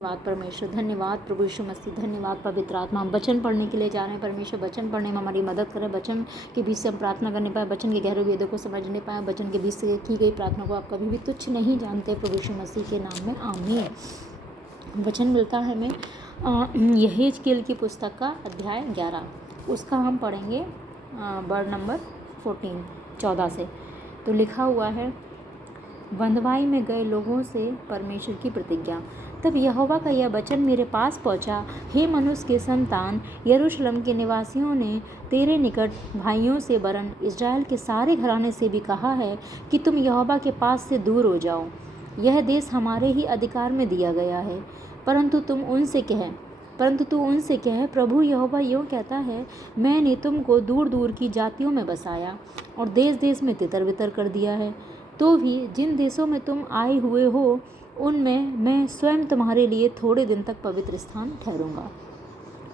धन्यवाद परमेश्वर, धन्यवाद प्रभु यीशु मसीह, धन्यवाद पवित्र आत्मा। हम वचन पढ़ने के लिए जा रहे हैं परमेश्वर। वचन पढ़ने में हमारी मदद करें, वचन के बीच से हम प्रार्थना करने पाए, वचन के गहरे वेदों को समझने पाए, वचन के बीच से की गई प्रार्थना को आप कभी भी तुच्छ नहीं जानते। प्रभु यीशु मसीह के नाम में आमीन। वचन मिलता है हमें यहेजकेल की पुस्तक का अध्याय 11, उसका हम पढ़ेंगे वर्ड नंबर 14 से। तो लिखा हुआ है, बंधुआई में गए लोगों से परमेश्वर की प्रतिज्ञा। तब यहोवा का यह वचन मेरे पास पहुंचा, हे मनुष्य के संतान, यरूशलेम के निवासियों ने तेरे निकट भाइयों से वरन इस्राएल के सारे घराने से भी कहा है कि तुम यहोवा के पास से दूर हो जाओ। यह देश हमारे ही अधिकार में दिया गया है, परंतु तू उनसे कह, प्रभु यहोवा यूँ कहता है, मैंने तुमको दूर दूर की जातियों में बसाया और देश देश में तितर बितर कर दिया है। तो भी जिन देशों में तुम आए हुए हो, उनमें मैं स्वयं तुम्हारे लिए थोड़े दिन तक पवित्र स्थान ठहरूंगा।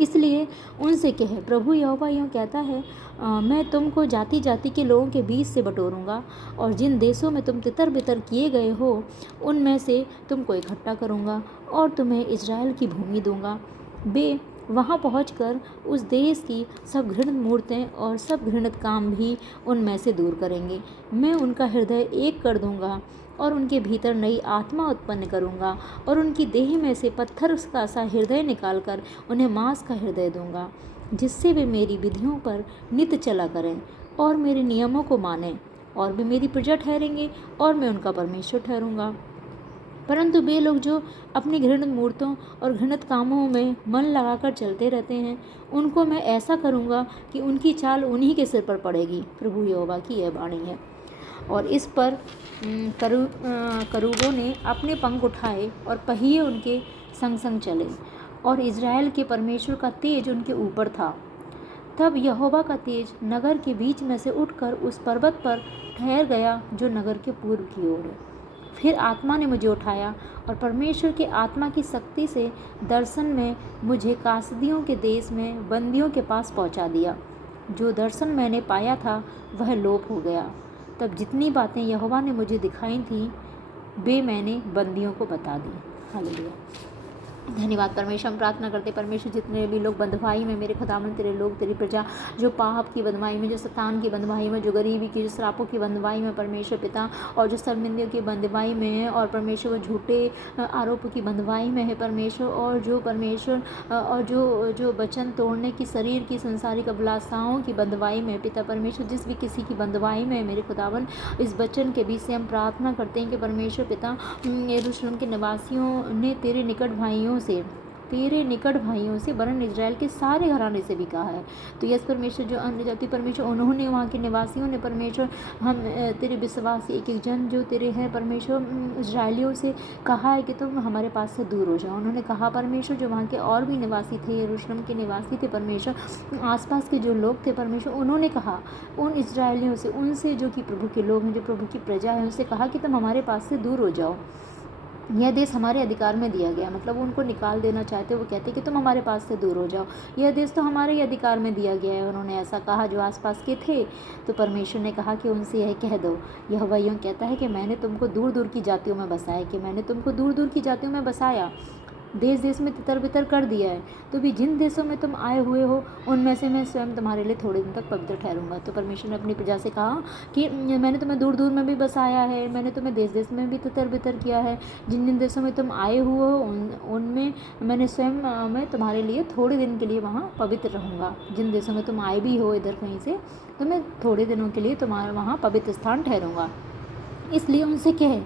इसलिए उनसे कह, प्रभु यहोवा यूँ कहता है, मैं तुमको जाति जाति के लोगों के बीच से बटोरूंगा और जिन देशों में तुम तितर बितर किए गए हो, उनमें से तुमको इकट्ठा करूंगा और तुम्हें इजराइल की भूमि दूंगा। वे वहाँ पहुंचकर उस देश की सब घृणित मूर्तें और सब घृणित काम भी उनमें से दूर करेंगे। मैं उनका हृदय एक कर दूंगा और उनके भीतर नई आत्मा उत्पन्न करूंगा और उनकी देह में से पत्थर का सा हृदय निकालकर उन्हें मांस का हृदय दूंगा, जिससे वे मेरी विधियों पर नित चला करें और मेरे नियमों को मानें, और वे मेरी प्रजा ठहरेंगे और मैं उनका परमेश्वर ठहरूंगा। परंतु वे लोग जो अपनी घृणित मूर्तों और घृणित कामों में मन लगाकर चलते रहते हैं, उनको मैं ऐसा करूंगा कि उनकी चाल उन्हीं के सिर पर पड़ेगी। प्रभु यहोवा की यह वाणी है। और इस पर करूबों ने अपने पंख उठाए और पहिए उनके संग संग चले, और इज़राइल के परमेश्वर का तेज उनके ऊपर था। तब यहोवा का तेज नगर के बीच में से उठकर उस पर्वत पर ठहर गया जो नगर के पूर्व की ओर है। फिर आत्मा ने मुझे उठाया और परमेश्वर के आत्मा की शक्ति से दर्शन में मुझे कासदियों के देश में बंदियों के पास पहुंचा दिया। जो दर्शन मैंने पाया था वह लोप हो गया। तब जितनी बातें यहोवा ने मुझे दिखाई थी, वे मैंने बंदियों को बता दी। हालेलुया। धन्यवाद परमेश्वर। हम प्रार्थना करते परमेश्वर, जितने भी लोग बंधुआई में, मेरे खुदावन तेरे लोग, तेरी प्रजा जो पाप की बंधुआई में, जो शैतान की बंधुआई में, जो गरीबी की, जो श्रापों की बंधुआई में परमेश्वर पिता, और जो शर्मिंदगियों की बंधुआई में है, और परमेश्वर वो झूठे आरोपों की बंधुआई में है परमेश्वर, और जो परमेश्वर और जो वचन तोड़ने की, शरीर की, संसारिक अभिलाषाओं की बंधुआई में पिता परमेश्वर, जिस भी किसी की बंधुआई में है मेरे खुदावन, इस वचन के बीच से हम प्रार्थना करते हैं कि परमेश्वर पिता, यरूशलेम के निवासियों ने तेरे निकट भाइयों से वरन इजराइल के सारे घराने से भी कहा है। तो यस परमेश्वर, जो अन्य जाति परमेश्वर, उन्होंने, वहाँ के निवासियों ने परमेश्वर, हम तेरे विश्वासी एक एक जन जो तेरे हैं परमेश्वर, इजरायलियों से कहा है कि तुम हमारे पास से दूर हो जाओ। उन्होंने कहा परमेश्वर, जो वहाँ के और भी निवासी थे, यरूशलेम के निवासी थे परमेश्वर, आसपास के जो लोग थे परमेश्वर, उन्होंने कहा उन इजरायलियों से, उनसे जो कि प्रभु के लोग हैं, जो प्रभु की प्रजा है, उनसे कहा कि तुम हमारे पास से दूर हो जाओ। यह देश हमारे अधिकार में दिया गया, मतलब उनको निकाल देना चाहते, वो कहते कि तुम हमारे पास से दूर हो जाओ, यह देश तो हमारे ही अधिकार में दिया गया है। उन्होंने ऐसा कहा जो आसपास के थे। तो परमेश्वर ने कहा कि उनसे यह कह दो, यहोवा यूँ कहता है कि मैंने तुमको दूर दूर की जातियों में बसाया, देश देश में तितर बितर कर दिया है। तो भी जिन देशों में तुम आए हुए हो, उनमें से मैं स्वयं तुम्हारे लिए थोड़े दिन तक पवित्र ठहरूंगा। तो परमेश्वर ने अपनी प्रजा से कहा कि मैंने तुम्हें दूर दूर में भी बसाया है, मैंने तुम्हें देश देश में भी तितर बितर किया है। जिन जिन देशों में तुम आए हुए हो, उनमें मैंने स्वयं मैं तुम्हारे लिए थोड़े दिन के लिए वहाँ पवित्र रहूँगा। जिन देशों में तुम आए भी हो इधर कहीं से, तो मैं थोड़े दिनों के लिए तुम्हारे वहाँ पवित्र स्थान ठहरूँगा। इसलिए उनसे कहे,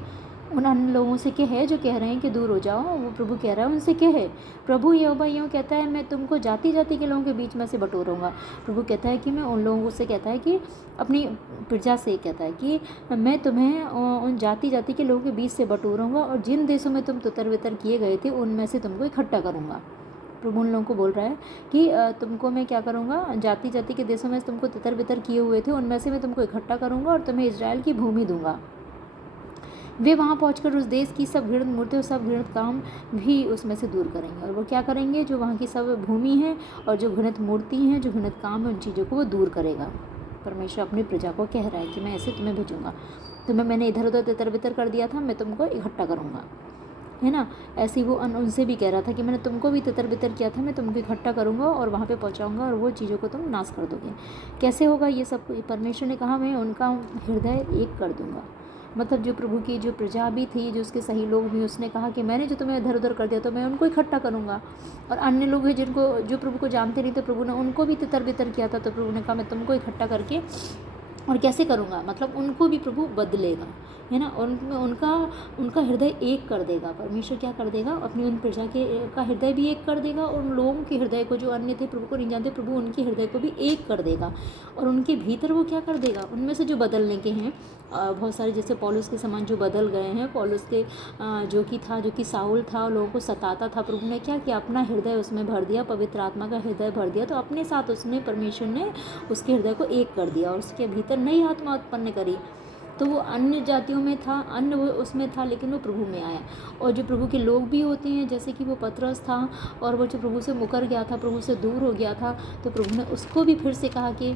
उन अन्य लोगों से कहे जो कह रहे हैं कि दूर हो जाओ, वो प्रभु कह रहा है उनसे कहे, प्रभु यहोवा यूँ कहता है, मैं तुमको जाति जाति के लोगों के बीच में से बटोरूंगा। प्रभु कहता है कि मैं उन लोगों से, कहता है कि अपनी प्रजा से कहता है कि मैं तुम्हें उन जाति जाति के लोगों के बीच से बटोरूंगा और जिन देशों में तुम तितर बितर किए गए थे, उनमें से तुमको इकट्ठा करूँगा। प्रभु उन लोगों को बोल रहा है कि तुमको मैं क्या करूँगा, जाति जाति के देशों में तुमको तितर बितर किए हुए थे, उनमें से मैं तुमको इकट्ठा करूँगा और तुम्हें इजराइल की भूमि दूंगा। वे वहाँ पहुंचकर उस देश की सब घृणित मूर्तें और सब घृणित काम भी उसमें से दूर करेंगे। और वो क्या करेंगे, जो वहाँ की सब भूमि है और जो घृणित मूर्ति हैं, जो घृणित काम है, उन चीज़ों को वो दूर करेगा। परमेश्वर अपनी प्रजा को कह रहा है कि मैं ऐसे तुम्हें भेजूँगा, तुम्हें मैंने इधर उधर तितर बितर कर दिया था, मैं तुमको इकट्ठा करूँगा। है ना। ऐसे ही वो उनसे भी कह रहा था कि मैंने तुमको भी तितर बितर किया था, मैं तुमको इकट्ठा करूँगा और वहाँ पे पहुँचाऊँगा और वो चीज़ों को तुम नाश कर दोगे। कैसे होगा ये सब? परमेश्वर ने कहा मैं उनका हृदय एक कर दूँगा। मतलब जो प्रभु की जो प्रजा भी थी, जो उसके सही लोग भी, उसने कहा कि मैंने जो तुम्हें इधर उधर कर दिया तो मैं उनको इकट्ठा करूँगा। और अन्य लोग हैं जिनको जो प्रभु को जानते नहीं थे, प्रभु ने उनको भी तितर बितर किया था, तो प्रभु ने कहा मैं तुमको इकट्ठा करके और कैसे करूँगा, मतलब उनको भी प्रभु बदलेगा, है ना। उनका उनका हृदय एक कर देगा। परमेश्वर क्या कर देगा? अपनी उन प्रजा के का हृदय भी एक कर देगा, और उन लोगों के हृदय को जो अन्य थे, प्रभु को नहीं जानते, प्रभु उनके हृदय को भी एक कर देगा। और उनके भीतर वो क्या कर देगा? उनमें से जो बदलने के हैं बहुत सारे, जैसे पौलुस के समान जो बदल गए हैं, पौलुस के जो कि साउल था, लोगों को सताता था, प्रभु ने क्या किया? अपना हृदय उसमें भर दिया, पवित्र आत्मा का हृदय भर दिया। तो अपने साथ उसने, परमेश्वर ने उसके हृदय को एक कर दिया और उसके भीतर नई आत्मा उत्पन्न करी। तो वो अन्य जातियों में था, अन्य वो उसमें था, लेकिन वो प्रभु में आया। और जो प्रभु के लोग भी होते हैं, जैसे कि वो पतरस था, और वो जो प्रभु से मुकर गया था, प्रभु से दूर हो गया था, तो प्रभु ने उसको भी फिर से कहा कि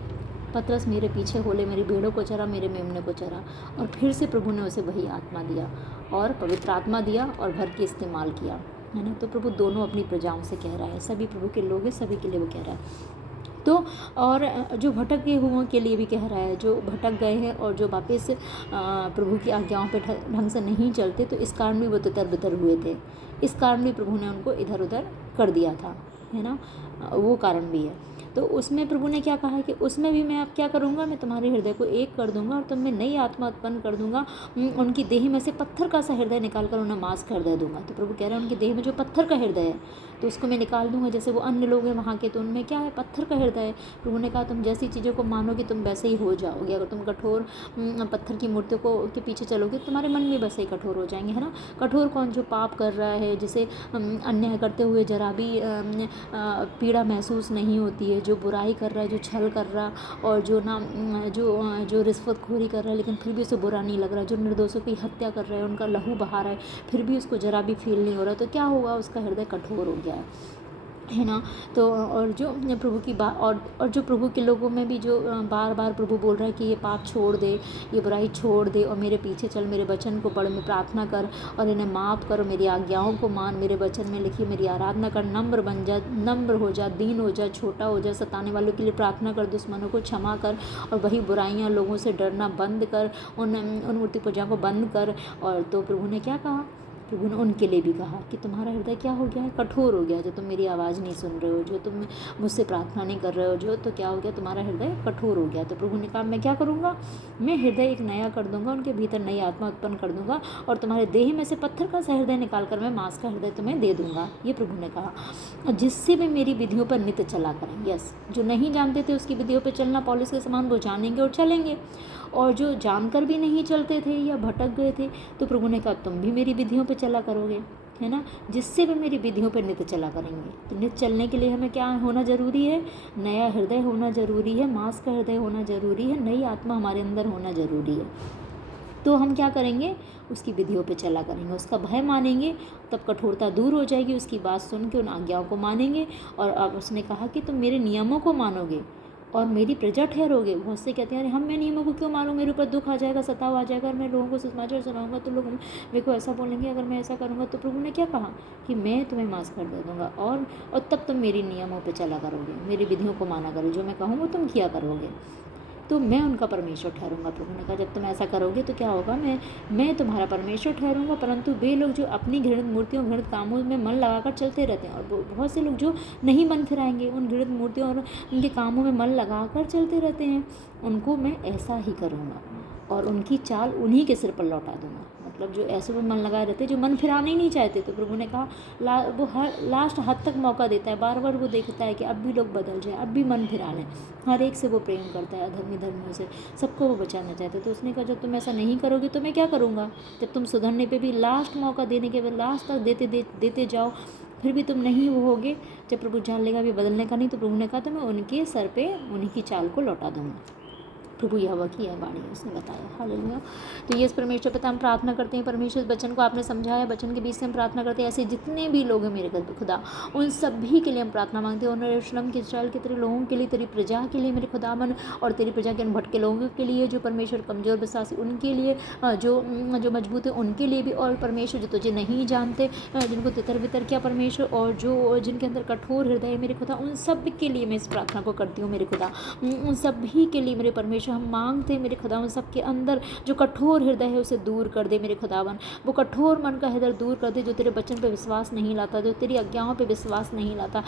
पतरस मेरे पीछे हो ले, मेरी भेड़ों को चरा, मेरे मेमने को चरा। और फिर से प्रभु ने उसे वही आत्मा दिया और पवित्र आत्मा दिया और भर के इस्तेमाल किया, है ना। तो प्रभु दोनों अपनी प्रजाओं से कह रहा है, सभी प्रभु के लोग हैं, सभी के लिए वो कह रहा है। तो और जो भटक गए हुओं के लिए भी कह रहा है, जो भटक गए हैं और जो वापस प्रभु की आज्ञाओं पे ढंग से नहीं चलते, तो इस कारण भी वो तितर बितर हुए थे, इस कारण भी प्रभु ने उनको इधर उधर कर दिया था, है ना। वो कारण भी है। तो उसमें प्रभु ने क्या कहा कि उसमें भी मैं अब क्या करूँगा? मैं तुम्हारे हृदय को एक कर दूंगा और तुम में नई आत्मा उत्पन्न कर दूंगा। उनकी देह में से पत्थर का सा हृदय निकाल कर उन्हें मांस का हृदय दूंगा। तो प्रभु कह रहे हैं उनकी देह में जो पत्थर का हृदय है, तो उसको मैं निकाल दूंगा। जैसे वो अन्य लोग हैं वहाँ के, तो उनमें क्या है? पत्थर का हृदय है। प्रभु ने कहा तुम जैसी चीज़ों को मानोगे तुम वैसे ही हो जाओगे। अगर तुम कठोर पत्थर की मूर्तियों को के पीछे चलोगे, तुम्हारे मन में वैसे ही कठोर हो जाएंगे, है ना। कठोर कौन? जो पाप कर रहा है, जिसे अन्याय करते हुए जरा भी पीड़ा महसूस नहीं होती है, जो बुराई कर रहा है, जो छल कर रहा, और जो ना जो रिश्वतखोरी कर रहा है लेकिन फिर भी उसे बुरा नहीं लग रहा, जो निर्दोषों की हत्या कर रहा है, उनका लहू बहा रहा है, फिर भी उसको जरा भी फील नहीं हो रहा, तो क्या होगा? उसका हृदय कठोर हो गया है ना। तो और जो प्रभु की बात और जो प्रभु के लोगों में भी जो बार बार प्रभु बोल रहा है कि ये पाप छोड़ दे, ये बुराई छोड़ दे और मेरे पीछे चल, मेरे वचन को पढ़, में प्रार्थना कर और इन्हें माफ़ कर, मेरी आज्ञाओं को मान, मेरे वचन में लिखी मेरी आराधना कर, नम्र बन जा, नम्र हो जा, दीन हो जा, छोटा हो जा, सताने वालों के लिए प्रार्थना कर, दुश्मनों को क्षमा कर, और वही बुराइयाँ, लोगों से डरना बंद कर, उन मूर्ति पूजा को बंद कर। और तो प्रभु ने क्या कहा? प्रभु ने उनके लिए भी कहा कि तुम्हारा हृदय क्या हो गया है? कठोर हो गया। जो तुम मेरी आवाज़ नहीं सुन रहे हो, जो तुम मुझसे प्रार्थना नहीं कर रहे हो, जो, तो क्या हो गया? तुम्हारा हृदय कठोर हो गया। तो प्रभु ने कहा मैं क्या करूँगा? मैं हृदय एक नया कर दूंगा, उनके भीतर नई आत्मा उत्पन्न कर दूंगा, और तुम्हारे देह में से पत्थर का सा हृदय निकाल कर मैं मांस का हृदय तुम्हें दे दूंगा। ये प्रभु ने कहा, और जिससे वे मेरी विधियों पर नित्य चला करें। यस, जो नहीं जानते थे उसकी विधियों पर चलना, पौलुस के समान, वो जानेंगे और चलेंगे। और जो जानकर भी नहीं चलते थे या भटक गए थे, तो प्रभु ने कहा तुम भी मेरी विधियों पे चला करोगे, है ना। जिससे भी मेरी विधियों पे नित्य चला करेंगे। तो नित्य चलने के लिए हमें क्या होना ज़रूरी है? नया हृदय होना ज़रूरी है, मांस का हृदय होना ज़रूरी है, नई आत्मा हमारे अंदर होना ज़रूरी है। तो हम क्या करेंगे? उसकी विधियों पे चला करेंगे, उसका भय मानेंगे, तब कठोरता दूर हो जाएगी। उसकी बात सुन के उन आज्ञाओं को मानेंगे। और अब उसने कहा कि तुम मेरे नियमों को मानोगे और मेरी प्रजा ठहरोगे। बहुत से कहते हैं अरे मैं नियमों को क्यों मानूं, मेरे ऊपर दुख आ जाएगा, सताव आ जाएगा, और मैं लोगों को सुसमाचार सुनाऊंगा तो लोग मेरे को ऐसा बोलेंगे, अगर मैं ऐसा करूँगा। तो प्रभु ने क्या कहा कि मैं तुम्हें मांस कर दे दूँगा, और तब तुम मेरी नियमों पर चला करोगे, मेरी विधियों को माना करो, जो मैं कहूँगा तुम किया करोगे, तो मैं उनका परमेश्वर ठहरूंगा। प्रभु ने कहा जब तुम ऐसा करोगे तो क्या होगा? मैं तुम्हारा परमेश्वर ठहरूंगा। परंतु वे लोग जो अपनी घृणित मूर्तियों, घृणित कामों में मन लगाकर चलते रहते हैं, और बहुत से लोग जो नहीं मन फिराएंगे, उन घृणित मूर्तियों और उनके कामों में मन लगाकर चलते रहते हैं, उनको मैं ऐसा ही करूँगा और उनकी चाल उन्हीं के सिर पर लौटा दूंगा। मतलब जो ऐसे में मन लगाए रहते, जो मन फिराने ही नहीं चाहते, तो प्रभु ने कहा वो हर लास्ट हद तक मौका देता है, बार बार वो देखता है कि अब भी लोग बदल जाए, अब भी मन फिरा लें। हर एक से वो प्रेम करता है, अधर्मी धर्मियों से, सबको वो बचाना चाहता है। तो उसने कहा जब तुम ऐसा नहीं करोगे तो मैं क्या करूँगा? जब तुम सुधरने पर भी लास्ट मौका देने के बाद लास्ट तक देते जाओ, फिर भी तुम नहीं वो होगे, जब प्रभु जान लेगा भी बदलने का नहीं, तो प्रभु ने कहा तो मैं उनके सर पे उन्हीं की चाल को लौटा दूँगा। प्रभु यहोवा की यह वाणी उसने बताया। हालेलुया। तो यस परमेश्वर पिता हम प्रार्थना करते हैं परमेश्वर, इस वचन को आपने समझाया, वचन के बीच से हम प्रार्थना करते हैं ऐसे जितने भी लोग हैं मेरे खुदा, उन सभी के लिए हम प्रार्थना मांगते हैं। और यरूशलेम के इस्राएल के तेरे लोगों के लिए, तेरी प्रजा के लिए मेरे खुदावन, और तेरी प्रजा के भटके लोगों के लिए, जो परमेश्वर कमज़ोर विश्वासी उनके लिए, जो मजबूत है उनके लिए भी, और परमेश्वर जो तुझे नहीं जानते, जिनको तितर बितर किया परमेश्वर, और जो जिनके अंदर कठोर हृदय है मेरे खुदा, उन सब के लिए मैं इस प्रार्थना को करती हूँ मेरे खुदा। उन सभी के लिए मेरे परमेश्वर हम मांगते हैं मेरे खुदा, उन सब के अंदर जो कठोर हृदय है उसे दूर कर दे मेरे खुदावन। वो कठोर मन का हृदय दूर कर दे जो तेरे वचन पे विश्वास नहीं लाता, जो तेरी आज्ञाओं पे विश्वास नहीं लाता,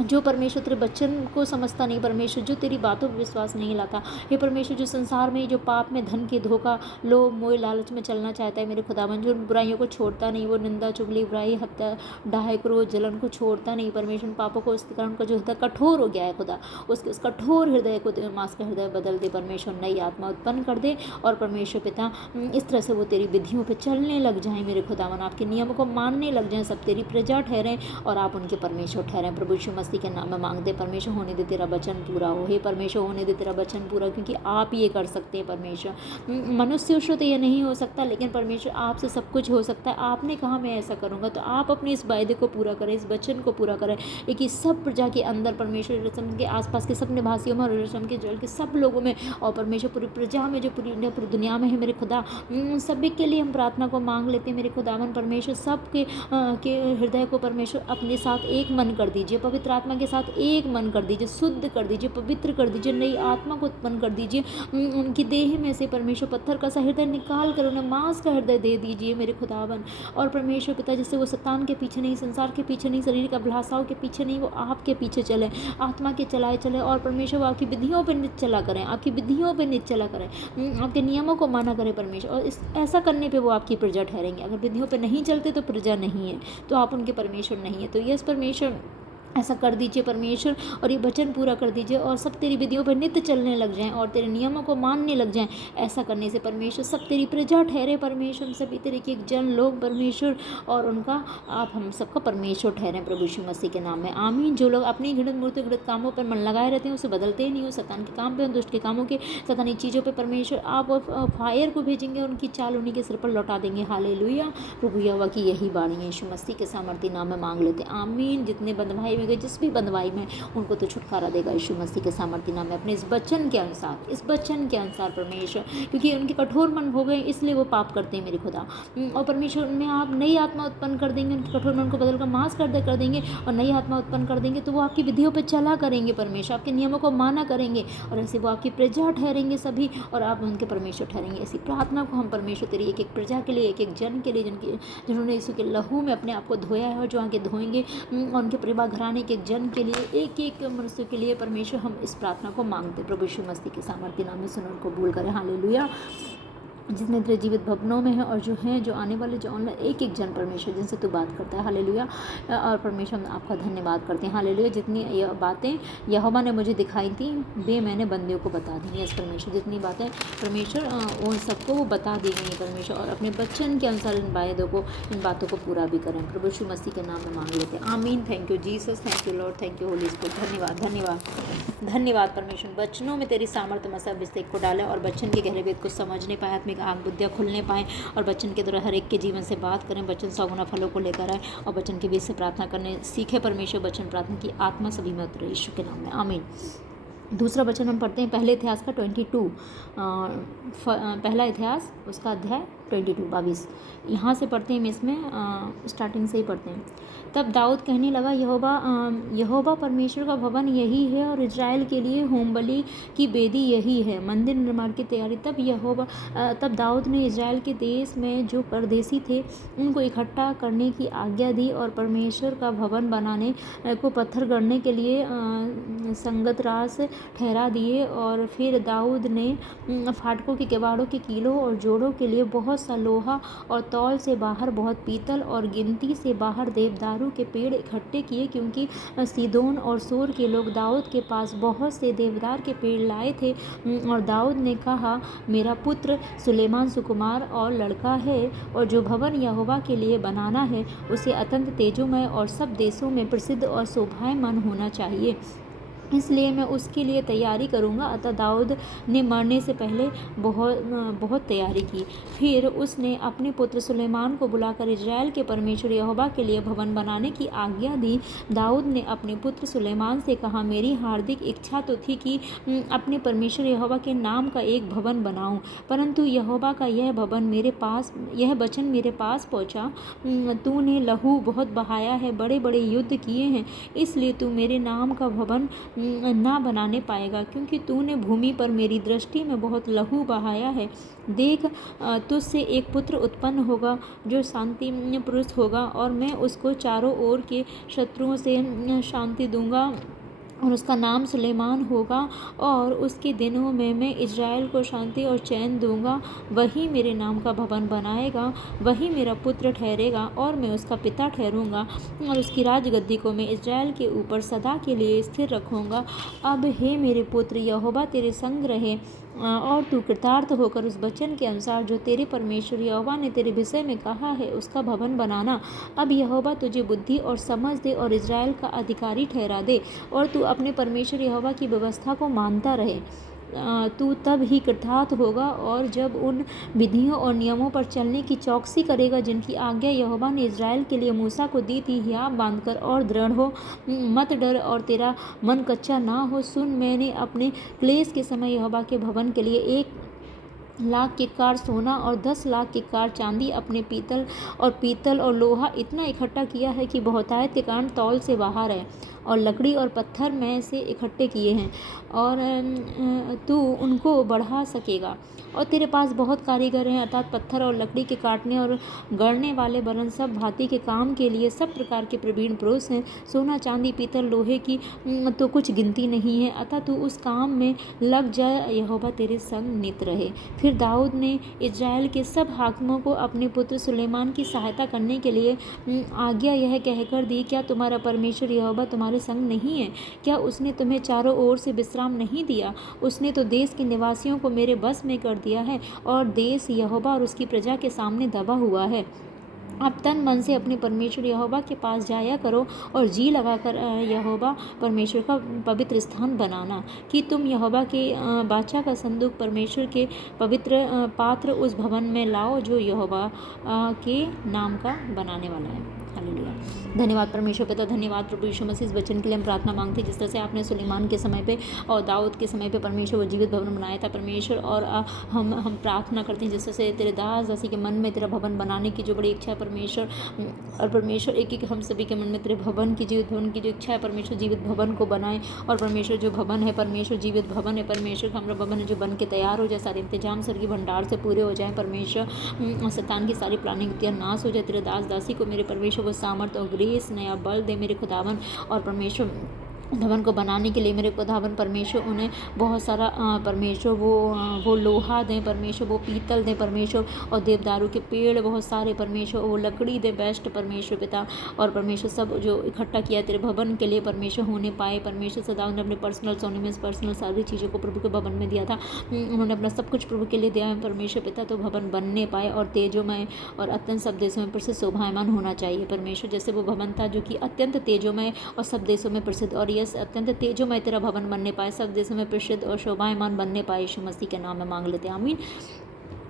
जो परमेश्वर तेरे बच्चन को समझता नहीं परमेश्वर, जो तेरी बातों पर विश्वास नहीं लाता। हे परमेश्वर, जो संसार में, जो पाप में, धन के धोखा, लोभ मोह लालच में चलना चाहता है मेरे खुदावन, जो बुराइयों को छोड़ता नहीं, वो निंदा चुगली बुराई हत्या डाहे क्रोध जलन को छोड़ता नहीं परमेश्वर, पापों को उसके कारण का जो हृदय कठोर हो गया है खुदा, उसके उस कठोर हृदय को मांस का हृदय बदल दे परमेश्वर, नई आत्मा उत्पन्न कर दे। और परमेश्वर पिता इस तरह से वो तेरी विधियों पर चलने लग जाएँ मेरे खुदावन, आपके नियमों को मानने लग जाएँ, सब तेरी प्रजा ठहरें और आप उनके परमेश्वर ठहरें। प्रभु यीशु मसीह के नाम में मांगते परमेश्वर, होने दे तेरा वचन पूरा हो। हे परमेश्वर, होने दे तेरा वचन पूरा, क्योंकि आप ये कर सकते हैं परमेश्वर। मनुष्यों से तो ये नहीं हो सकता, लेकिन परमेश्वर आपसे सब कुछ हो सकता है। आपने कहा मैं ऐसा करूँगा, तो आप अपने इस वायदे को पूरा करें, इस वचन को पूरा करें, एक इस सब प्रजा के अंदर परमेश्वर, यरूशलेम के आसपास के सब निवासियों में, और यरूशलेम के जल के सब लोगों में, और परमेश्वर पूरी प्रजा में, जो पूरी दुनिया में है मेरे खुदा, सभी के लिए हम प्रार्थना को मांग लेते हैं मेरे खुदावन परमेश्वर। सब के हृदय को परमेश्वर अपने साथ एक मन कर दीजिए, पवित्र आत्मा के साथ एक मन कर दीजिए, शुद्ध कर दीजिए, पवित्र कर दीजिए, नई आत्मा को उत्पन्न कर दीजिए। उनकी देह में से परमेश्वर पत्थर का सा हृदय निकाल कर उन्हें मांस का हृदय दे दीजिए मेरे खुदावन। और परमेश्वर पिता, जिससे वो शैतान के पीछे नहीं, संसार के पीछे नहीं, शरीर का अभिलाषाओं के पीछे नहीं, वो आपके पीछे चले, आत्मा के चलाए चले। और परमेश्वर वो आपकी विधियों पर नित्य चला करें, आपकी विधियों पर नित्य चला करें, आपके नियमों को माना करें परमेश्वर। और ऐसा करने पर वो आपकी प्रजा ठहरेंगे। अगर विधियों पर नहीं चलते तो प्रजा नहीं है, तो आप उनके परमेश्वर नहीं है। तो यस परमेश्वर, ऐसा कर दीजिए परमेश्वर, और ये वचन पूरा कर दीजिए, और सब तेरी विधियों पर नित्य चलने लग जाएं, और तेरे नियमों को मानने लग जाएं। ऐसा करने से परमेश्वर सब तेरी प्रजा ठहरे परमेश्वर, सभी तेरे के एक जन लोग परमेश्वर, और उनका आप हम सबका परमेश्वर ठहरें प्रभु यीशु मसीह के नाम में, आमीन। जो लोग अपनी घृणित मूर्ति घृणित कामों पर मन लगाए रहते हैं, उसे बदलते ही नहीं हो, शैतान के काम पे, दुष्ट के कामों के, शैतानी चीज़ों पर परमेश्वर आप फायर को भेजेंगे, उनकी चाल उन्हीं के सिर पर लौटा देंगे। हालेलुया। प्रभु यहोवा की यही वाणी है, यीशु मसीह के सामर्थी नाम में मांग लेते हैं, आमीन। जितने बंधवाई में गए, जिस भी बंधवाई में, उनको तो छुटकारा देगा यीशु मसीह के सामर्थी नाम में, अपने इस वचन के अनुसार, इस वचन के अनुसार परमेश्वर, क्योंकि उनके कठोर मन हो गए इसलिए वो पाप करते हैं मेरे खुदा। और परमेश्वर उनमें आप नई आत्मा उत्पन्न कर देंगे, उनके कठोर मन को बदलकर मांस कर देंगे, और नई आत्मा उत्पन्न कर देंगे, तो वो आपकी विधियों पर चला करेंगे परमेश्वर, आपके नियमों को माना करेंगे, और ऐसे वो आपकी प्रजा ठहरेंगे सभी, और आप उनके परमेश्वर ठहरेंगे। ऐसी प्रार्थना को हम परमेश्वर तेरी एक एक प्रजा के लिए, एक एक जन के लिए, जिन्होंने यीशु के लहू में अपने आप को धोया है, और जो आगे धोएंगे, और उनके परिवार घराने के एक जन के लिए, एक एक मनुष्य के लिए परमेश्वर हम इस प्रार्थना को मांगते प्रभु यीशु मसीह के सामर्थ्य नाम में, सुनो और कबूल करें। हालेलुया। जितने तेरे जीवित भवनों में हैं, और जो हैं, जो आने वाले, जो ऑनलाइन, एक एक जन परमेश्वर जिनसे तू बात करता है। हालेलुया। और परमेश्वर हम आपका धन्यवाद करते हैं। हालेलुया। जितनी यह बातें यहोवा ने मुझे दिखाई थी, वे मैंने बंदियों को बता दी। यस परमेश्वर, जितनी बातें परमेश्वर उन सबको वो बता दी गई परमेश्वर, और अपने वचन के अनुसार इन वायदों को, इन बातों को पूरा भी करें प्रभु यीशु मसीह के नाम में मांग लेते हैं, आमीन। Thank you Jesus, thank you Lord, thank you Holi spirit. धन्यवाद धन्यवाद धन्यवाद परमेश्वर। वचनों में तेरी सामर्थ्य मसा विस्तार को डालें, और वचन के गहरे वेद को समझने पाए, आत्मिक आँख बुद्धियाँ खुलने पाएँ, और वचन के द्वारा हर एक के जीवन से बात करें, वचन सौगुना फलों को लेकर आए, और वचन के बीच से प्रार्थना करने सीखे परमेश्वर। वचन प्रार्थना की आत्मा सभी में उतरे यीशु के नाम में, आमीन। दूसरा वचन हम पढ़ते हैं पहले इतिहास का 22, पहला इतिहास उसका अध्याय 22 यहाँ से पढ़ते हैं। इसमें स्टार्टिंग से ही पढ़ते हैं। तब दाऊद कहने लगा, यहोवा परमेश्वर का भवन यही है, और इजराइल के लिए होमबलि की वेदी यही है, मंदिर निर्माण की तैयारी। तब दाऊद ने इजराइल के देश में जो परदेशी थे उनको इकट्ठा करने की आज्ञा दी, और परमेश्वर का भवन बनाने को पत्थर गढ़ने के लिए संगत रास ठहरा दिए। और फिर दाऊद ने फाटकों के किवाड़ों के कीलों और जोड़ों के लिए बहुत सा लोहा, और तौल से बाहर बहुत पीतल, और गिनती से बाहर देवदारू के पेड़ इकट्ठे किए, क्योंकि सीदोन और सोर के लोग दाऊद के पास बहुत से देवदार के पेड़ लाए थे। और दाऊद ने कहा, मेरा पुत्र सुलेमान सुकुमार और लड़का है, और जो भवन यहोवा के लिए बनाना है उसे अत्यंत तेजोमय और सब देशों में प्रसिद्ध और शोभायमान होना चाहिए। इसलिए मैं उसके लिए तैयारी करूँगा। अतः दाऊद ने मरने से पहले बहुत तैयारी की। फिर उसने अपने पुत्र सुलेमान को बुलाकर इज़राइल के परमेश्वर यहोवा के लिए भवन बनाने की आज्ञा दी। दाऊद ने अपने पुत्र सुलेमान से कहा, मेरी हार्दिक इच्छा तो थी कि अपने परमेश्वर यहोवा के नाम का एक भवन बनाऊं, परंतु यहोवा का यह वचन मेरे पास पहुंचा, तूने लहू बहुत बहाया है, बड़े बड़े युद्ध किए हैं, इसलिए तू मेरे नाम का भवन ना बनाने पाएगा, क्योंकि तूने भूमि पर मेरी दृष्टि में बहुत लहू बहाया है। देख, तुझसे एक पुत्र उत्पन्न होगा जो शांति पुरुष होगा, और मैं उसको चारों ओर के शत्रुओं से शांति दूंगा, और उसका नाम सुलेमान होगा। और उसके दिनों में मैं इज़राइल को शांति और चैन दूंगा। वही मेरे नाम का भवन बनाएगा, वही मेरा पुत्र ठहरेगा, और मैं उसका पिता ठहरूंगा, और उसकी राजगद्दी को मैं इज़राइल के ऊपर सदा के लिए स्थिर रखूंगा। अब हे मेरे पुत्र, यहोवा तेरे संग रहे, और तू कृतार्थ होकर उस वचन के अनुसार जो तेरे परमेश्वर यहोवा ने तेरे विषय में कहा है, उसका भवन बनाना। अब यहोवा तुझे बुद्धि और समझ दे, और इज़राइल का अधिकारी ठहरा दे, और तू अपने परमेश्वर यहोवा की व्यवस्था को मानता रहे। तू तब ही कृतार्थ होगा, और जब उन विधियों और नियमों पर चलने की चौकसी करेगा जिनकी आज्ञा यहोवा ने इज़राइल के लिए मूसा को दी थी। हियाव बांधकर और दृढ़ हो, मत डर और तेरा मन कच्चा ना हो। सुन, मैंने अपने क्लेश के समय यहोवा के भवन के लिए 1 लाख किक्कार सोना और 10 लाख किक्कार चांदी, अपने पीतल और लोहा इतना इकट्ठा किया है कि बहुतायत के कारण तौल से बाहर है, और लकड़ी और पत्थर में से इकट्ठे किए हैं, और तू उनको बढ़ा सकेगा। और तेरे पास बहुत कारीगर हैं, अर्थात पत्थर और लकड़ी के काटने और गढ़ने वाले, वरन सब भांति के काम के लिए सब प्रकार के प्रवीण पुरुष हैं। सोना चांदी पीतल लोहे की तो कुछ गिनती नहीं है। अतः तू उस काम में लग जा, यहोवा तेरे संग नित रहे। फिर दाऊद ने इज़राइल के सब हाकिमों को अपने पुत्र सुलेमान की सहायता करने के लिए आज्ञा यह कहकर दी, क्या तुम्हारा परमेश्वर यहोवा तुम्हारे संग नहीं है? क्या उसने तुम्हें चारों ओर से विश्राम नहीं दिया? उसने तो देश के निवासियों को मेरे बस में कर दिया है, और देश यहोवा और उसकी प्रजा के सामने दबा हुआ है। अब तन मन से अपने परमेश्वर यहोवा के पास जाया करो, और जी लगाकर यहोवा परमेश्वर का पवित्र स्थान बनाना, कि तुम यहोवा के बाचा का संदूक, परमेश्वर के पवित्र पात्र उस भवन में लाओ जो यहोवा के नाम का बनाने वाला है। हालेलुया। धन्यवाद परमेश्वर पिता, धन्यवाद प्रभु यीशु मसीह। इस वचन के लिए हम प्रार्थना मांगते हैं, जिस तरह से आपने सुलेमान के समय पे और दाऊद के समय पे परमेश्वर वो जीवित भवन बनाया था परमेश्वर, और हम प्रार्थना करते हैं जिस तरह से तेरे दास दासी के मन में तेरा भवन बनाने की जो बड़ी इच्छा है परमेश्वर, और परमेश्वर एक हम सभी के मन में तेरे भवन की, जीवित भवन की जो इच्छा है परमेश्वर, जीवित भवन को बनाए। और परमेश्वर जो भवन है परमेश्वर, जीवित भवन है परमेश्वर, हमारा भवन है जो बन के तैयार हो जाए, सारे इंतजाम स्वर्गीय भंडार से पूरे हो जाए परमेश्वर, शैतान की सारी प्लानिंग नाश हो जाए। तेरे दास दासी को मेरे परमेश्वर वो सामर्थ्य और ग्रेस, नया बल दे मेरे खुदावन, और परमेश्वर भवन को बनाने के लिए मेरे खुदावन परमेश्वर उन्हें बहुत सारा परमेश्वर वो लोहा दें परमेश्वर, वो पीतल दें परमेश्वर, और देवदारू के पेड़ बहुत सारे परमेश्वर, वो लकड़ी दे बेस्ट परमेश्वर पिता, और परमेश्वर सब जो इकट्ठा किया तेरे भवन के लिए परमेश्वर होने पाए परमेश्वर। सदा उन्होंने अपने पर्सनल सोनिमस पर्सनल सारी चीज़ों को प्रभु के भवन में दिया था, उन्होंने अपना सब कुछ प्रभु के लिए दिया है परमेश्वर पिता, तो भवन बनने पाए और तेजोमय और अत्यंत सब देशों में प्रसिद्ध शोभायमान होना चाहिए परमेश्वर, जैसे वो भवन था जो कि अत्यंत तेजोमय और सब देशों में प्रसिद्ध, और यस अत्यंत तेजोमय तेरा भवन बनने पाए, सब देशों में प्रसिद्ध और शोभायमान बनने पाए। यीशु मसीह के नाम में मांग लेते हैं, आमीन।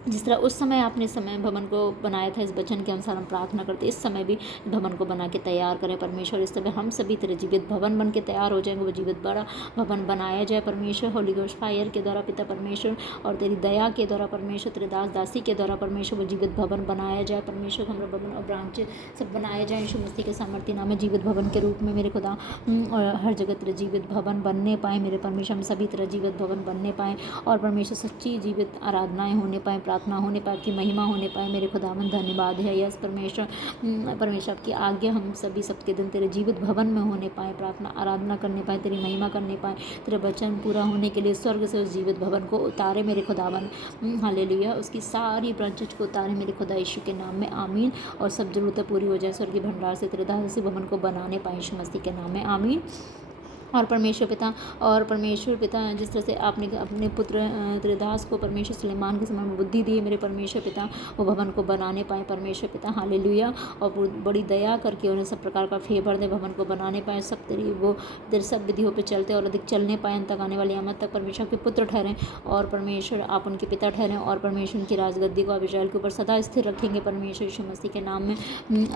जिस तरह उस समय आपने समय भवन को बनाया था, इस वचन के अनुसार हम प्रार्थना करते हैं इस समय भी भवन को बना के तैयार करें परमेश्वर। इस समय हम सभी तेरे जीवित भवन बन के तैयार हो जाएंगे, वो जीवित बड़ा भवन बनाया जाए परमेश्वर, होली गोस्ट फायर के द्वारा पिता परमेश्वर, और तेरी दया के द्वारा परमेश्वर, तेरे दास दासी के द्वारा परमेश्वर, वो जीवित भवन बनाया जाए परमेश्वर, हमारा भवन और ब्रांच सब बनाया जाए यीशु मसीह के सामर्थ्य नाम में, जीवित भवन के रूप में मेरे खुदा, और हर जगह तेरे जीवित भवन बनने पाए मेरे परमेश्वर, हम सभी तरह जीवित भवन बनने पाए, और परमेश्वर सच्ची जीवित आराधनाएं होने पाए, प्रार्थना होने पाए, आपकी महिमा होने पाए मेरे खुदावन। धन्यवाद है यस परमेश्वर, परमेश्वर आपकी आज्ञा हम सभी सबके दिन तेरे जीवित भवन में होने पाए, प्रार्थना आराधना करने पाए, तेरी महिमा करने पाए, तेरे वचन पूरा होने के लिए स्वर्ग से उस जीवित भवन को उतारे मेरे खुदावन। हालेलुया। उसकी सारी ब्रांचेज को उतारे मेरे खुदा यीशु के नाम में, आमीन। और सब जरूरतें पूरी हो जाए स्वर्गीय भंडार से तेरे दास भवन को बनाने पाए यीशु मसीह के नाम में, आमीन। और परमेश्वर पिता जिस तरह से आपने अपने पुत्र त्रिदास को परमेश्वर सुलेमान के समान बुद्धि दी मेरे परमेश्वर पिता, वो भवन को बनाने पाए परमेश्वर पिता, हालेलुया। और बड़ी दया करके उन्हें सब प्रकार का फेवर दे, भवन को बनाने पाए, सब तेरी सब विधियों पे चलते और अधिक चलने पाए, अंत तक आने वाली आमद तक परमेश्वर के पुत्र ठहरें। और परमेश्वर आप उनके पिता ठहरें, और परमेश्वर उनकी राजगद्दी को आप इस्राएल के ऊपर सदा स्थिर रखेंगे परमेश्वर यीशु मसीह के नाम में।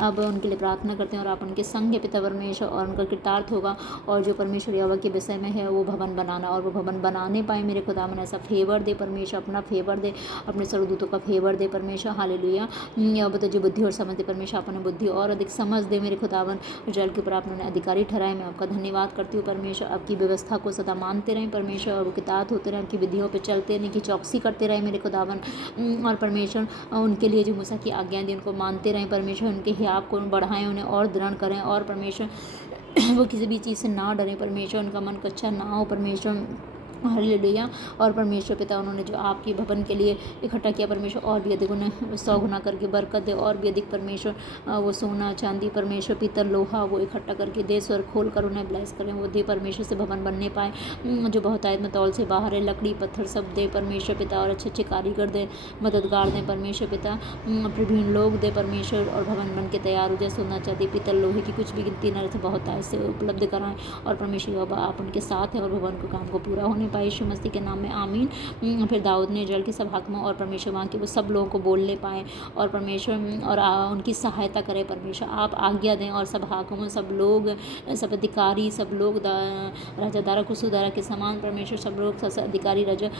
अब उनके लिए प्रार्थना करते हैं और आप उनके संग पिता परमेश्वर, और उनका कृतार्थ होगा। और जो परमेश्वर यहोवा के विषय में है वो भवन बनाना, और वो भवन बनाने पाए मेरे खुदावन, ऐसा फेवर दे परमेश्वर, अपना फेवर दे, अपने स्वर्गदूतों का फेवर दे परमेश्वर, हालेलुया। अब तो जो बुद्धि और समझ दे परमेश्वर, अपने बुद्धि और अधिक समझ दे मेरे खुदावन, इस्राएल के ऊपर आपने अधिकारी ठहराए। मैं आपका धन्यवाद करती हूँ परमेश्वर, आपकी व्यवस्था को सदा मानते रहें परमेश्वर, और वो किताब होते रहें, आपकी विधियों पर चलते रहें, की चौकसी करते रहे मेरे खुदावन। और परमेश्वर उनके लिए जो मूसा की आज्ञा दी उनको मानते रहें परमेश्वर, उनके हियाव को बढ़ाएं, उन्हें और दृढ़ करें, और परमेश्वर वो किसी भी चीज़ से ना डरें परमेश्वर, उनका मन कच्चा ना हो परमेश्वर, हालेलुया। और परमेश्वर पिता उन्होंने जो आपके भवन के लिए इकट्ठा किया परमेश्वर, और भी अधिक उन्हें 100 गुना करके बरकत दे, और भी अधिक परमेश्वर वो सोना चांदी परमेश्वर पीतल लोहा वो इकट्ठा करके दे, स्वर खोल कर उन्हें ब्लेस करें, वो दे परमेश्वर से भवन बनने पाए जो बहुत आयत में तौल से बाहर है, लकड़ी पत्थर सब दे परमेश्वर पिता, और अच्छे अच्छे कारीगर दे, मददगार दें परमेश्वर पिता, प्रवीण लोग दे परमेश्वर, और भवन बन के तैयार हो जाए, सोना चांदी पीतल लोहे की कुछ भी गिनती न रहे, बहुत आयत से उपलब्ध कराएं। और परमेश्वर बाबा आप उनके साथ हैं, और भवन को काम को पूरा होने पाए यीशु मसीह के नाम में, आमीन। फिर दाऊद ने इस्राएल के सब हाकिमों और परमेश्वर वहाँ के वो सब लोगों को बोलने पाए, और परमेश्वर और उनकी सहायता करें परमेश्वर, आप आज्ञा दें, और सब हाकिमों सब लोग सब अधिकारी सब लोग राजा दारा कुसुदारा के समान परमेश्वर, सब लोग अधिकारी राजा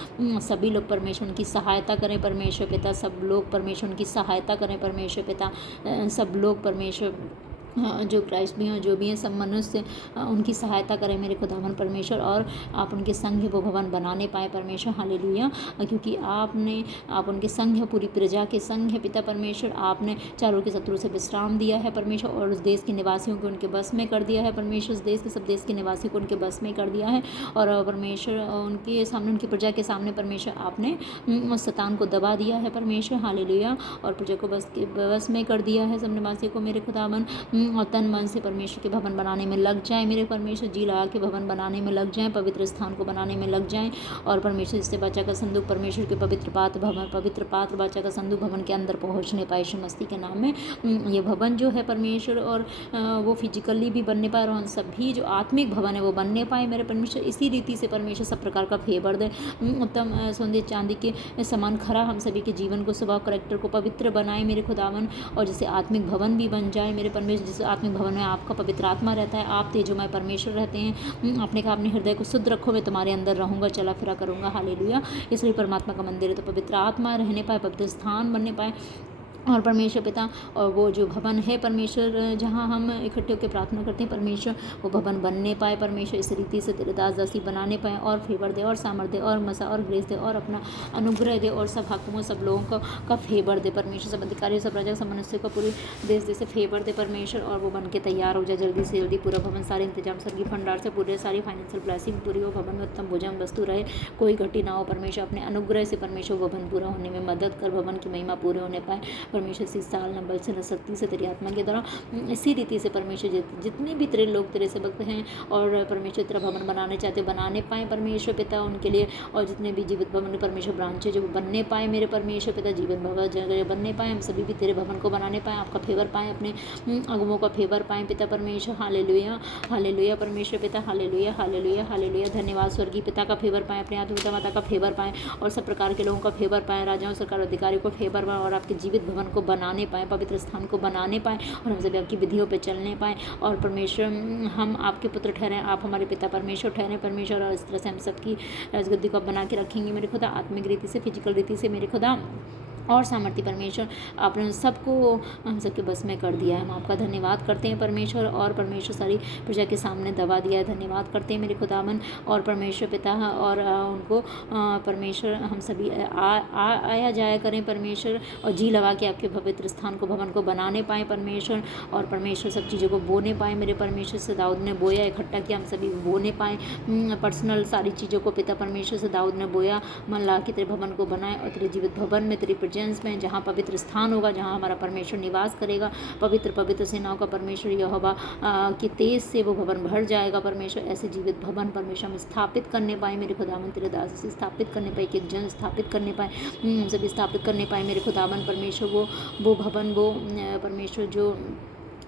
सभी लोग परमेश्वर उनकी सहायता करें परमेश्वर पिता, सब लोग परमेश्वर उनकी सहायता करें परमेश्वर पिता, सब लोग परमेश्वर जो क्राइस्ट भी हैं जो भी हैं सब मनुष्य उनकी सहायता करें मेरे खुदावन परमेश्वर, और आप उनके संग वो भवन बनाने पाए परमेश्वर, हालेलुया। क्योंकि आप उनके संग है, पूरी प्रजा के संग है पिता परमेश्वर, आपने चारों के शत्रु से विश्राम दिया है परमेश्वर, और उस देश के निवासियों को उनके बस में कर दिया है परमेश्वर, उस देश के सब देश के निवासियों को उनके बस में कर दिया है, और परमेश्वर उनके सामने उनकी प्रजा के सामने परमेश्वर आपने उस शैतान को दबा दिया है परमेश्वर, हालेलुया। और प्रजा को बस में कर दिया है सब निवासियों को मेरे खुदावन, और तन मन से परमेश्वर के भवन बनाने में लग जाए मेरे परमेश्वर, जी लगा के भवन बनाने में लग जाएं, पवित्र स्थान को बनाने में लग जाएं, और परमेश्वर जिससे बचा का संदूक परमेश्वर के पवित्र पात्र बचा का संदूक भवन के अंदर पहुंचने पाए यीशु मसीह के नाम में। ये भवन जो है परमेश्वर, और वो फिजिकली भी बनने पाए, और सभी जो आत्मिक भवन है वो बनने पाए मेरे परमेश्वर, इसी रीति से परमेश्वर सब प्रकार का फेवर दे, उत्तम सोने चांदी के समान खरा हम सभी के जीवन को, स्वभाव करैक्टर को पवित्र बनाए मेरे खुदावन, और जैसे आत्मिक भवन भी बन जाए मेरे परमेश्वर, जिस आत्मिक भवन में आपका पवित्र आत्मा रहता है, आप तेजोमय परमेश्वर रहते हैं, आपने कहा अपने हृदय को शुद्ध रखो, मैं तुम्हारे अंदर रहूँगा, चला फिरा करूँगा, हालेलुया। इसलिए परमात्मा का मंदिर है तो पवित्र आत्मा रहने पाए, पवित्र स्थान बनने पाए, और परमेश्वर पिता, और वो जो भवन है परमेश्वर जहाँ हम इकट्ठे होकर प्रार्थना करते हैं परमेश्वर, वो भवन बनने पाए परमेश्वर, इस रीति से तेरे दास दासी बनाने पाए, और फेवर दे, और सामर्थ दे, और मसा और ग्रेस दे, और अपना अनुग्रह दे, और सब हाकिमों सब लोगों का फेवर दे परमेश्वर, सब अधिकारी सब राजा सब मनुष्य को पूरे देश से फेवर दे परमेश्वर, और वो बन के तैयार हो जाए जल्दी से जल्दी, पूरा भवन सारे इंतजाम सरगी भंडार से पूरे सारी फाइनेंशियल ब्लेसिंग पूरी हो, भवन में उत्तम भोजन वस्तु रहे, कोई घटी ना हो परमेश्वर, अपने अनुग्रह से परमेश्वर भवन पूरा होने में मदद कर, भवन की महिमा पूरे होने पाए परमेश्वर, इस साल नंबर से न शक्ति से तेरी आत्मा के द्वारा, इसी रीति से परमेश्वर जितने भी तेरे लोग तेरे से भक्त हैं और परमेश्वर तेरा भवन बनाने चाहते बनाने पाए परमेश्वर पिता उनके लिए, और जितने भी जीवित भवन परमेश्वर ब्रांच है जो बनने पाए मेरे परमेश्वर पिता, जीवन भवन जगह बनने पाए, हम सभी भी तेरे भवन को बनाने पाए, आपका फेवर पाए, अपने अगुमों का फेवर पाए पिता परमेश्वर, हालेलुया हालेलुया परमेश्वर पिता, हालेलुया हालेलुया हालेलुया। धन्यवाद स्वर्गीय पिता का फेवर पाए, अपने आत्मा पिता माता का फेवर पाए, और सब प्रकार के लोगों का फेवर पाए, राजाओं सरकार अधिकारियों को फेवर पाए, और आपके जीवित भवन को बनाने पाए, पवित्र स्थान को बनाने पाए, और हम सभी आपकी विधियों पर चलने पाए, और परमेश्वर हम आपके पुत्र ठहरें, आप हमारे पिता परमेश्वर ठहरें परमेश्वर, और इस तरह से हम सबकी राजगद्दी को बना के रखेंगे मेरे खुदा, आत्मिक रीति से फिजिकल रीति से मेरे खुदा, और सामर्थ्य परमेश्वर आपने सबको हम सबके बस में कर दिया है, हम आपका धन्यवाद करते हैं परमेश्वर, और परमेश्वर सारी प्रजा के सामने दबा दिया है, धन्यवाद करते हैं मेरे खुदावन, और परमेश्वर पिता और उनको परमेश्वर हम सभी आया जाया करें परमेश्वर, और जी लगा के आपके पवित्र स्थान को भवन को बनाने पाए परमेश्वर, और परमेश्वर सब चीज़ों को बोने पाए मेरे परमेश्वर, से दाऊद ने बोया इकट्ठा किया, हम सभी बोने पाए पर्सनल सारी चीज़ों को पिता परमेश्वर, से दाऊद ने बोया मन ला के तेरे भवन को बनाए, और तेरे जीवित भवन में तेरी प्रेजेंस में, जहाँ पवित्र स्थान होगा, जहाँ हमारा परमेश्वर निवास करेगा, पवित्र पवित्र सेनाओं का परमेश्वर यहोवा कि तेज से वो भवन भर जाएगा परमेश्वर। ऐसे जीवित भवन परमेश्वर हम स्थापित करने पाए मेरे खुदावन, तेरे दास से स्थापित करने पाए, एक जन स्थापित करने पाए, हम सभी स्थापित करने पाए मेरे खुदावन परमेश्वर। वो भवन, वो परमेश्वर जो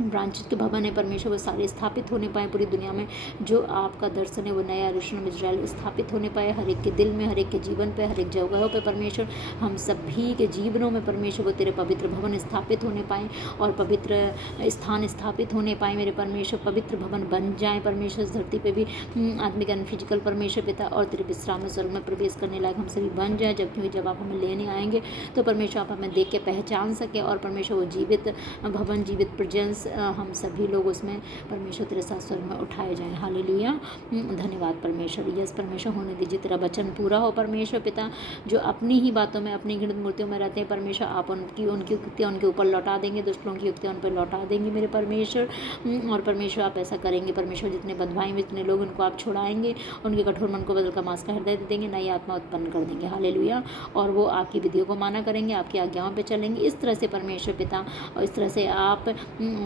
ब्रांचेस के भवन है परमेश्वर, वो सारे स्थापित होने पाए पूरी दुनिया में। जो आपका दर्शन है वो नया यरूशलेम इजराइल स्थापित होने पाए हर एक के दिल में, हर एक के जीवन पे, हर एक जगहों पे परमेश्वर। हम सभी के जीवनों में परमेश्वर वो तेरे पवित्र भवन स्थापित होने पाए और पवित्र स्थान स्थापित होने पाए मेरे परमेश्वर। पवित्र भवन बन जाए परमेश्वर, इस धरती पे भी आत्मिक एंड फिजिकल परमेश्वर पिता, और तेरे विश्राम स्वर्ग में प्रवेश करने लायक हम सभी बन जाए। जब आप हमें लेने आएंगे तो परमेश्वर आप हमें देख के पहचान सके, और परमेश्वर वो जीवित भवन, जीवित प्रेजेंस हम सभी लोग उसमें परमेश्वर तेरे साथ स्वर्ग में उठाए जाएं। हालेलुया, धन्यवाद परमेश्वर। यस परमेश्वर, होने दीजिए तेरा वचन पूरा हो परमेश्वर पिता। जो अपनी ही बातों में, अपनी घृणित मूर्तियों में रहते हैं परमेश्वर, आप उनकी युक्तियाँ उनके ऊपर लौटा देंगे, दुष्ट लोगों की युक्तियाँ उन पर लौटा देंगे मेरे परमेश्वर। और परमेश्वर आप ऐसा करेंगे परमेश्वर, जितने बंधुआई में जितने लोग, उनको आप छुड़ाएंगे, उनके कठोर मन को बदलकर मांस का हृदय दे देंगे, नई आत्मा उत्पन्न कर देंगे। हालेलुया, और वो आपकी विधियों को माना करेंगे, आपकी आज्ञाओं पर चलेंगे। इस तरह से परमेश्वर पिता, और इस तरह से आप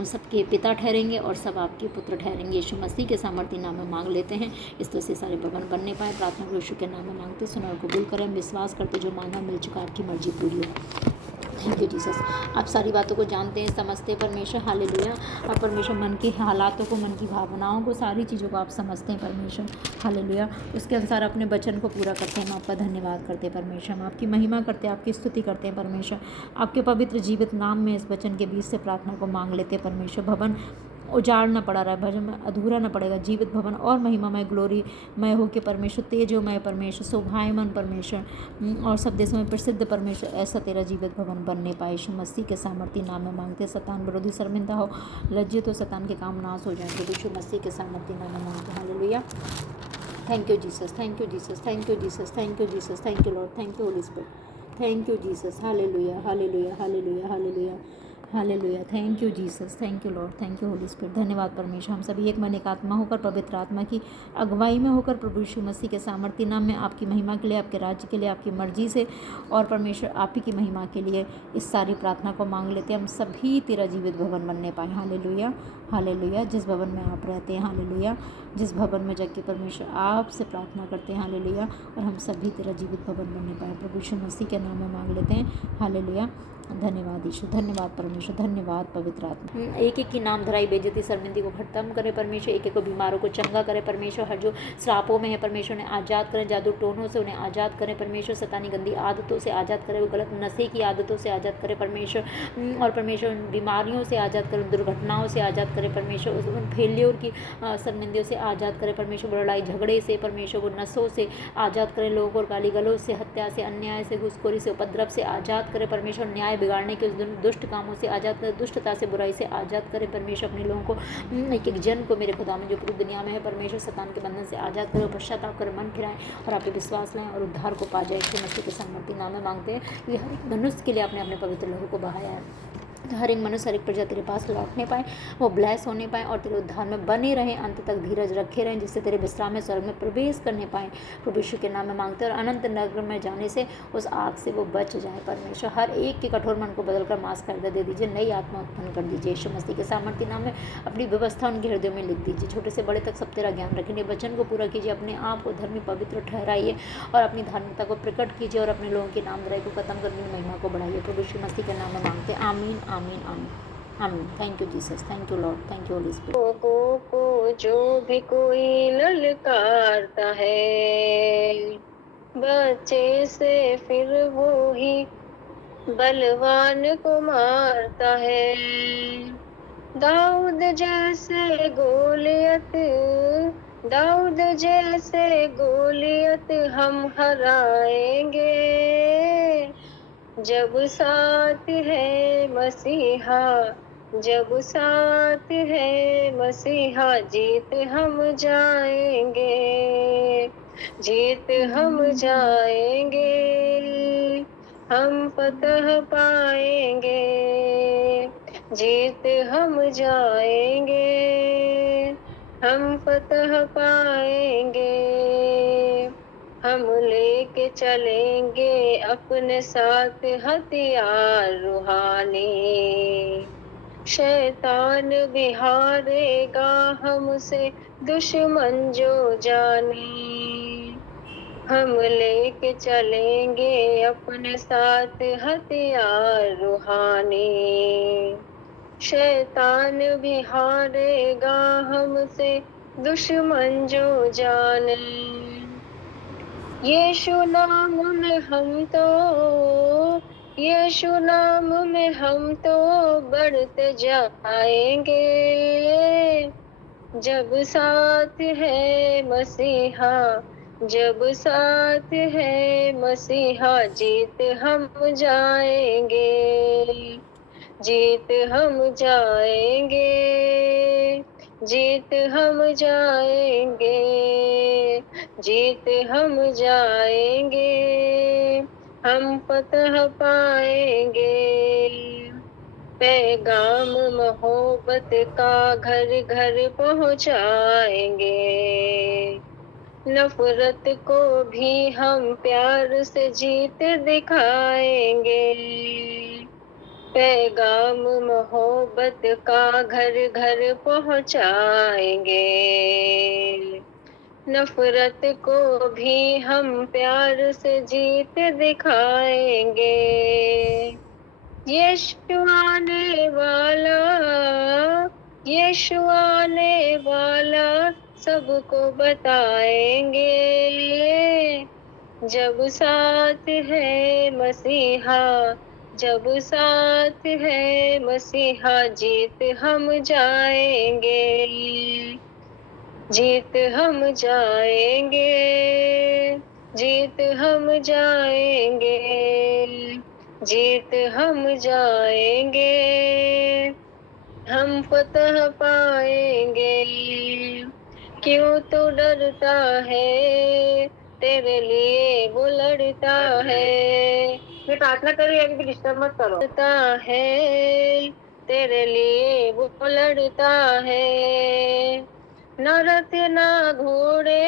सबके पिता ठहरेंगे और सब आपके पुत्र ठहरेंगे। यीशु मसीह के सामर्थ्य नाम में मांग लेते हैं, इस तरह से सारे भवन बनने पाए। प्रार्थना को यीशु के नाम में मांगते, सुना और कबूल करें। हम विश्वास करते जो मांगा मिल चुका, आपकी मर्जी पूरी हो। Thank you Jesus. आप सारी बातों को जानते हैं, समझते हैं परमेश्वर। हालेलुया, और परमेश्वर मन के हालातों को, मन की भावनाओं को, सारी चीज़ों को आप समझते हैं परमेश्वर। हालेलुया, उसके अनुसार अपने वचन को पूरा करते हैं। हम आपका धन्यवाद करते हैं परमेश्वर, हम आपकी महिमा करते हैं, आपकी स्तुति करते हैं परमेश्वर। आपके पवित्र जीवित नाम में इस वचन के बीच से प्रार्थना को मांग लेते हैं परमेश्वर। भवन उजाड़ना पड़ा रहा है, भजन में अधूरा न पड़ेगा। जीवित भवन और महिमामय, ग्लोरीमय हो के परमेश्वर, तेजोमय परमेश्वर, शोभायमान परमेश्वर, और सब देशों में प्रसिद्ध परमेश्वर, ऐसा तेरा जीवित भवन बनने पाए। यीशु मसीह के सामर्थ्य नाम में मांगते। शैतान विरोधी शर्मिंदा हो, लज्जित हो, शैतान के काम नाश हो जाए। तो यीशु मसीह के सामर्थ्य नाम में मांगते। Hallelujah, thank you Jesus, thank you Jesus, thank you Jesus, thank you Jesus, thank you Lord, thank you Holi spirit, thank you Jesus. Hallelujah, hallelujah, hallelujah, hallelujah, hallelujah, thank you Jesus, thank you Lord, thank you Holi spirit. धन्यवाद परमेश्वर। हम सभी एक मन एक आत्मा होकर, पवित्र आत्मा की अगुवाई में होकर, प्रभु यीशु मसीह के सामर्थ्य नाम में आपकी महिमा के लिए, आपके राज्य के लिए, आपकी मर्जी से, और परमेश्वर आप ही की महिमा के लिए इस सारी प्रार्थना को मांग लेते हैं। हम सभी तेरा जीवित भवन बनने पाए। हालेलुया, हालेलुया, जिस भवन में आप रहते हैं, हालेलुया, जिस भवन में जग के परमेश्वर आपसे प्रार्थना करते हैं, हालेलुया, और हम सभी तेरा जीवित भवन बनने पाए। प्रभु यीशु मसीह के नाम में मांग लेते हैं। हालेलुया, धन्यवाद यीशु, धन्यवाद परमेश्वर, धन्यवाद पवित्र आत्मा। एक एक की नाम धराई बेइज्जती शर्मिंदगी को खत्म करे परमेश्वर। एक एक को बीमारों को चंगा करे परमेश्वर। हर जो श्रापों में है परमेश्वर ने आज़ाद करें, जादू टोनों से उन्हें आज़ाद करें परमेश्वर। शैतानी गंदी आदतों से आज़ाद करें, वो गलत नशे की आदतों से आज़ाद करें परमेश्वर। और परमेश्वर बीमारियों से आज़ाद करें, दुर्घटनाओं से आज़ाद करें परमेश्वर। उन फेल्योर की शर्मिंदियों से आज़ाद करें परमेश्वर। लड़ाई झगड़े से परमेश्वर, वो नशों से आज़ाद करें लोगों को, गाली गलौज से, हत्या से, अन्याय से, घूसखोरी से, उपद्रव से आज़ाद करें परमेश्वर। न्याय बिगाड़ने के उस दुष्ट कामों से आज़ाद करें, दुष्टता से, बुराई से आज़ाद करें परमेश्वर। अपने लोगों को, एक एक जन को मेरे खुदा में जो पूरी दुनिया में है परमेश्वर, शैतान के बंधन से आज़ाद करें, पश्चाताप कर मन फिराएं और आप पे विश्वास लें और उद्धार को पा जाए। यीशु मसीह के सामर्थ्य नाम में मांगते हैं। ये हर एक मनुष्य के लिए आपने अपने पवित्र लहू को बहाया है। हर एक मनुष्य, हर एक प्रजा तेरे पास लौटने पाए, वो ब्लेस होने पाए और तेरे उद्धार में बने रहें, अंत तक धीरज रखे रहें, जिससे तेरे विश्राम में स्वर्ग में प्रवेश करने पाए। प्रभु यीशु के नाम में मांगते हैं, और अनंत नगर में जाने से उस आग से वो बच जाए परमेश्वर। हर एक के कठोर मन को बदलकर मांस का हृदय दे दीजिए, नई आत्मा उत्पन्न कर दीजिए। यीशु मसीह के सामर्थ्य नाम में अपनी व्यवस्था उनके हृदय में लिख दीजिए। छोटे से बड़े तक सब तेरा ज्ञान रखिए, वचन को पूरा कीजिए, अपने आप को धर्मी पवित्र ठहराइए और अपनी धार्मिकता को प्रकट कीजिए, और अपने लोगों की नामधराई को खत्म करके महिमा को बढ़ाइए। प्रभु यीशु मसीह के नाम में मांगते हैं, आमीन, आमीन, आमीन, आमीन। Thank you Jesus, thank you Lord, thank you Holi spirit. लोगों को जो भी कोई ललकारता है, बच्चे से फिर वो ही बलवान को मारता है। दाऊद जैसे गोलियत, दाऊद जैसे गोलियत हम हराएंगे, जब साथ है मसीहा, जब साथ है मसीहा, जीत हम जाएंगे, जीत हम जाएंगे, हम फतह पाएंगे, जीत हम जाएंगे, हम फतह पाएंगे। हम लेके चलेंगे अपने साथ हथियार रूहानी। शैतान भी हारेगा हमसे दुश्मन जो जाने। हम लेके चलेंगे अपने साथ हथियार रूहानी। शैतान भी हारेगा हमसे दुश्मन जो जाने। यीशु नाम में हम तो, यीशु नाम में हम तो बढ़ते जाएंगे। जब साथ है मसीहा, जब साथ है मसीहा, जीत हम जाएंगे, जीत हम जाएंगे, जीत हम जाएंगे, जीत हम जाएंगे, हम फतह पाएंगे। पैगाम मोहब्बत का घर घर पहुंचाएंगे। नफरत को भी हम प्यार से जीत दिखाएंगे। पैगाम मोहब्बत का घर घर पहुंचाएंगे। नफरत को भी हम प्यार से जीत दिखाएंगे। यीशु आने वाला, यीशु आने वाला सबको बताएंगे। जब साथ है मसीहा, जब साथ है मसीहा, जीत हम जाएंगे, जीत हम जाएंगे, जीत हम जाएंगे, जीत हम जाएंगे, हम फतह पाएंगे। क्यों तो डरता है, तेरे लिए वो लड़ता है। मैं प्रार्थना कर रही हूँ, अभी भी डिस्टर्ब मत करो। लड़ता है, तेरे लिए वो लड़ता है। न रथ न घोड़े,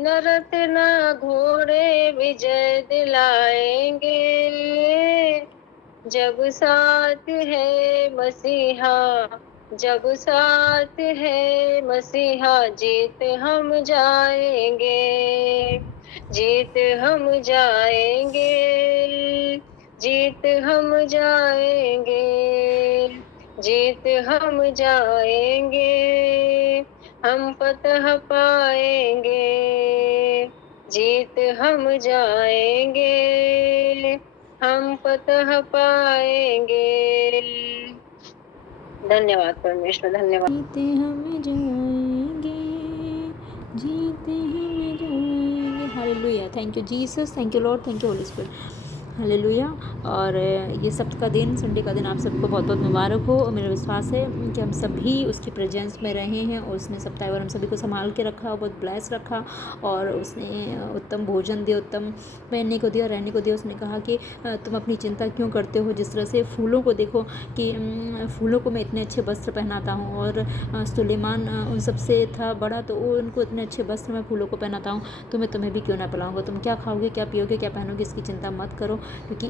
न रथ न घोड़े विजय दिलाएंगे। जब साथ है मसीहा, जब साथ है मसीहा, जीत हम जाएंगे, जीत हम जाएंगे, जीत हम जाएंगे, जीत हम जाएंगे, हम फतह पाएंगे, जीत हम जाएंगे, हम फतह पाएंगे। धन्यवाद परमेश्वर, धन्यवाद। जीते हम जाएंगे, जीते हम जाएंगे। Hallelujah, thank you Jesus, thank you Lord, thank you Holi spirit. Hallelujah. और ये सप्ताह का दिन, संडे का दिन आप सबको बहुत बहुत मुबारक हो। और मेरा विश्वास है कि हम सभी उसकी प्रेजेंस में रहे हैं और उसने सप्ताह भर हम सभी को संभाल के रखा, बहुत ब्लेस रखा, और उसने उत्तम भोजन दिया, उत्तम पहनने को दिया, रहने को दिया। उसने कहा कि तुम अपनी चिंता क्यों करते हो। जिस तरह से फूलों को देखो कि फूलों को मैं इतने अच्छे वस्त्र पहनाता हूँ, और सुलेमान उन सबसे था बड़ा, तो वो उनको इतने अच्छे वस्त्र मैं फूलों को पहनाता हूँ, तो मैं तुम्हें भी क्यों ना पिलाऊंगा। तुम क्या खाओगे, क्या पियोगे, क्या पहनोगे, इसकी चिंता मत करो, क्योंकि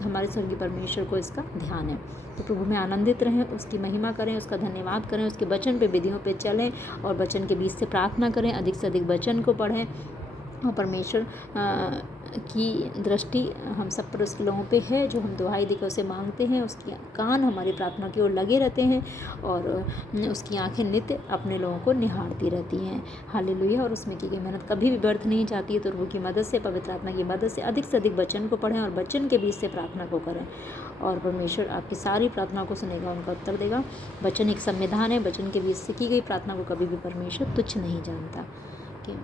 हमारे स्वर्गीय परमेश्वर को इसका ध्यान है। तो प्रभु में आनंदित रहें, उसकी महिमा करें, उसका धन्यवाद करें, उसके वचन पे, विधियों पे चलें, और वचन के बीच से प्रार्थना करें, अधिक से अधिक वचन को पढ़ें। और परमेश्वर की दृष्टि हम सब पर, उसके लोगों पे है जो हम दुहाई देकर उसे मांगते हैं। उसकी कान हमारी प्रार्थना की ओर लगे रहते हैं, और उसकी आंखें नित्य अपने लोगों को निहारती रहती हैं। हालेलुया। और उसमें की गई मेहनत कभी भी व्यर्थ नहीं जाती है। तो प्रभु की मदद से, पवित्र आत्मा की मदद से अधिक वचन को पढ़ें और वचन के बीच से प्रार्थना को करें, और परमेश्वर आपकी सारी प्रार्थना को सुनेगा, उनका उत्तर देगा। वचन एक संविधान है, वचन के बीच से की गई प्रार्थना को कभी भी परमेश्वर तुच्छ नहीं जानता। कि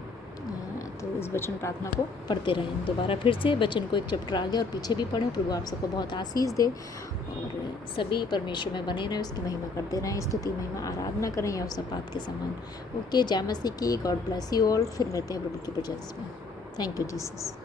तो इस वचन प्रार्थना को पढ़ते रहें। दोबारा फिर से वचन को, एक चैप्टर आगे और पीछे भी पढ़ें। प्रभु आप सबको बहुत आशीष दे, और सभी परमेश्वर में बने रहें, उसकी महिमा करते रहें, स्तुति महिमा आराधना करें या उस बात के समान। ओके, जय मसीह की, गॉड ब्लेस यू ऑल। फिर मिलते हैं प्रभु की प्रेजेंस में। Thank you Jesus.